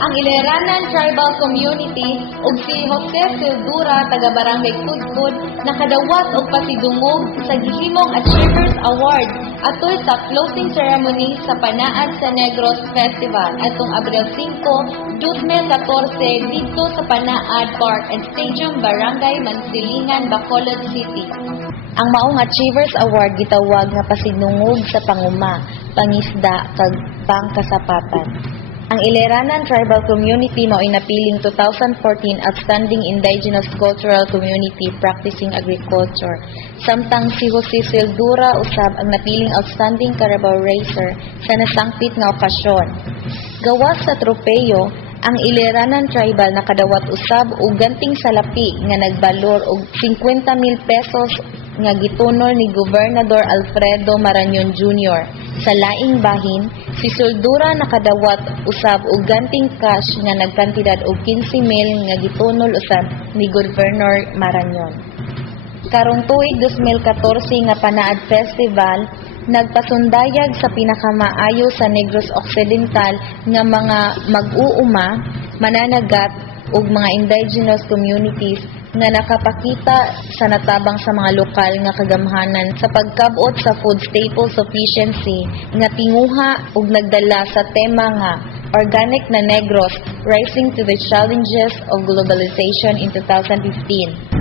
ang Ileranan Tribal Community ug si Jose Sildura taga Barangay Kudkud nakadawat og pasidungog sa gihimong Achievers Award atol sa closing ceremony sa Panaad sa Negros Festival atong Abril 5, 2014 dito sa Panaad Park and Stadium Barangay Mansilingan, Bacolod City. Ang maong Achievers Award gitawag nga pasidungog sa panguma, pangisda kag pangkasapatan. Ang Ileranan Tribal Community mao inapiling 2014 Outstanding Indigenous Cultural Community Practicing Agriculture. Samtang si Jose Sildura usab ang napiling Outstanding Carabao Racer sa nasangpit nga okasyon. Gawas sa tropeyo, ang Ileranan Tribal nakadawat usab og ganting salapi nga nagbalor og 50,000 pesos nga gitunol ni Gobernador Alfredo Marañon Jr. Sa laing bahin, si Soldura nakadawat usab og ganting cash nga nagkantidad og 15 mil nga gitunol usab ni Governor Marañon. Karong tuig 2014 nga Panaad Festival, nagpasundayag sa pinakamaayo sa Negros Occidental nga mga mag-uuma, mananagat ug mga indigenous communities nga nakapakita sa natabang sa mga lokal nga kagamhanan sa pagkabot sa food staple sufficiency nga tinguha ug nagdala sa tema nga Organic na Negros Rising to the Challenges of Globalization in 2015.